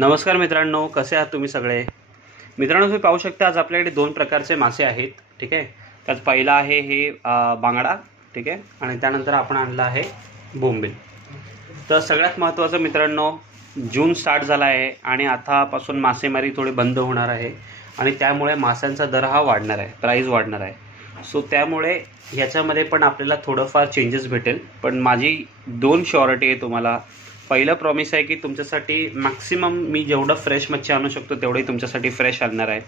नमस्कार मित्रांनो, कसे आहात तुम्ही सगळे? मित्रांनो, तुम्ही पाहू शकता आज आपल्याकडे दोन प्रकारचे मासे आहेत. ठीक आहे. त्यात पहिला आहे हे बांगडा. ठीक आहे. आणि त्यानंतर आपण आणला आहे बोंबील. तर सगळ्यात महत्त्वाचं मित्रांनो, जून स्टार्ट झाला आहे आणि आतापासून मासेमारी थोडी बंद होणार आहे आणि त्यामुळे माशांचा दर हा वाढणार आहे, प्राईस वाढणार आहे. सो त्यामुळे ह्याच्यामध्ये पण आपल्याला थोडंफार चेंजेस भेटेल. पण माझी दोन श्युरिटी आहे तुम्हाला. पहिलं प्रॉमिस आहे की तुमच्यासाठी मॅक्सिमम मी जेवढं फ्रेश मच्छी आणू शकतो तेवढी तुमच्यासाठी फ्रेश आणणार आहे.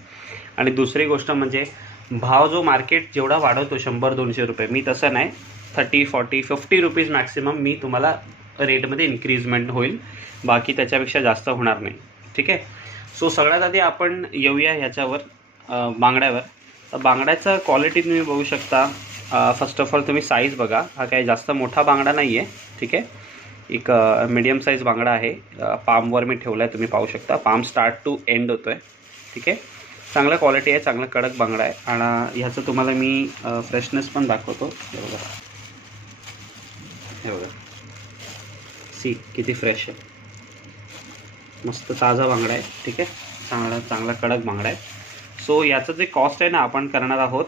आणि दुसरी गोष्ट म्हणजे भाव जो मार्केट जेवढा वाढवतो 100-200 रुपये, मी तसं नाही, 30-40-50 रुपीज मॅक्सिमम मी तुम्हाला रेटमध्ये इन्क्रीजमेंट होईल. बाकी त्याच्यापेक्षा जास्त होणार नाही. ठीक आहे. सो सगळ्यात आधी आपण येऊया ह्याच्यावर बांगड्यावर. तर बांगड्याचा क्वालिटी तुम्ही बघू शकता. फर्स्ट ऑफ ऑल तुम्ही साईज बघा. हा काही जास्त मोठा बांगडा नाही आहे. ठीक आहे. एक मीडियम साईज बांगडा आहे. पामवर मी ठेवला आहे, तुम्ही पाहू शकता. पाम स्टार्ट टू एंड होतो आहे. ठीक आहे. चांगला क्वालिटी आहे, चांगला कडक बांगडा आहे. आणि ह्याचं तुम्हाला मी फ्रेशनेस पण दाखवतो. हे बघा, हे बघा, सी किती फ्रेश आहे. मस्त ताजा बांगडा आहे. ठीक आहे. चांगला कडक बांगडा आहे. सो याचं जे कॉस्ट आहे ना, आपण करणार आहोत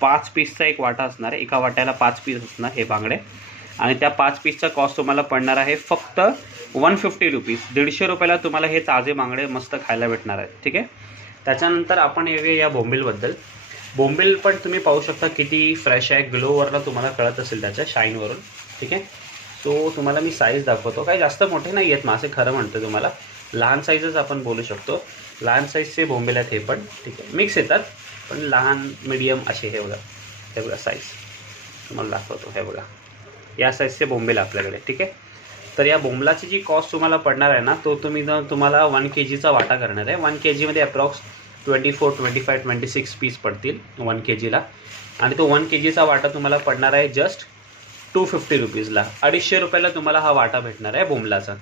5 पीसचा एक वाटा असणार आहे. एका वाट्याला 5 पीस असणार हे बांगडे. आणि त्या 5 पीसचा कॉस्ट तुम्हाला पडणार आहे फक्त 150 रुपीज. 150 रुपयाला तुम्हाला हे ताजे बांगडे मस्त खायला भेटणार आहेत. ठीक आहे. त्याच्यानंतर आपण येऊया या बोंबीलबद्दल. बोंबील पण तुम्ही पाहू शकता किती फ्रेश आहे. ग्लोवरला तुम्हाला कळत असेल त्याच्या शाईनवरून. ठीक आहे. सो तुम्हाला मी साईज दाखवतो. काही जास्त मोठे नाही आहेत मासे, खरं म्हणतो तुम्हाला. लहान साईजच आपण बोलू शकतो. लहान साईजचे बोंबील आहेत हे पण. ठीक आहे. मिक्स येतात पण लहान मीडियम असे. हे बघा, हे बघा साईज तुम्हाला दाखवतो. हे बघा, या साईजचे बोंबील आपल्याकडे. ठीक आहे. तर या बोंबलाची जी कॉस्ट तुम्हाला पडणार आहे ना, तो तुम्हाला 1 kgचा वाटा करणार आहे. 1 kgमध्ये अप्रॉक्स 24, 25, 26 पीस पडतील 1 kgला. आणि तो 1 kgचा वाटा तुम्हाला पडणार आहे जस्ट 250 रुपीजला. 250 रुपयाला तुम्हाला हा वाटा भेटणार आहे बोंबलाचा.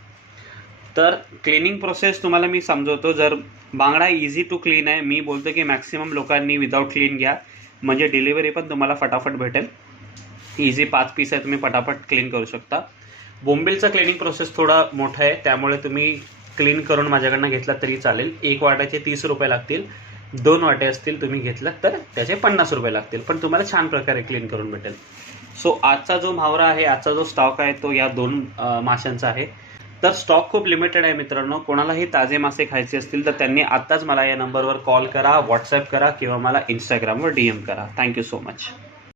तर क्लिनिंग प्रोसेस तुम्हाला मी समजवतो. जर बांगडा इझी टू क्लीन आहे. मी बोलतो की मॅक्सिमम लोकांनी विदाऊट क्लीन घ्या, म्हणजे डिलिव्हरी पण तुम्हाला फटाफट भेटेल. इझी 5 पीस आहे, तुम्ही पटापट क्लीन करू शकता. बोंबीलचा क्लिनिंग प्रोसेस थोडा मोठा आहे, त्यामुळे तुम्ही क्लीन करून माझ्याकडनं घेतला तरी चालेल. 1 वाट्याचे 30 रुपये लागतील. 2 वाटे असतील तुम्ही घेतलात तर त्याचे 50 रुपये लागतील. पण तुम्हाला छान प्रकारे क्लीन करून भेटेल. सो आजचा जो म्हावरा आहे, आजचा जो स्टॉक आहे, तो या 2 माशांचा आहे. तर स्टॉक खूप लिमिटेड आहे मित्रांनो. कोणालाही ताजे मासे खायचे असतील तर त्यांनी आत्ताच मला या नंबरवर कॉल करा, व्हॉट्सॲप करा किंवा मला इंस्टाग्रामवर DM करा. Thank you so much.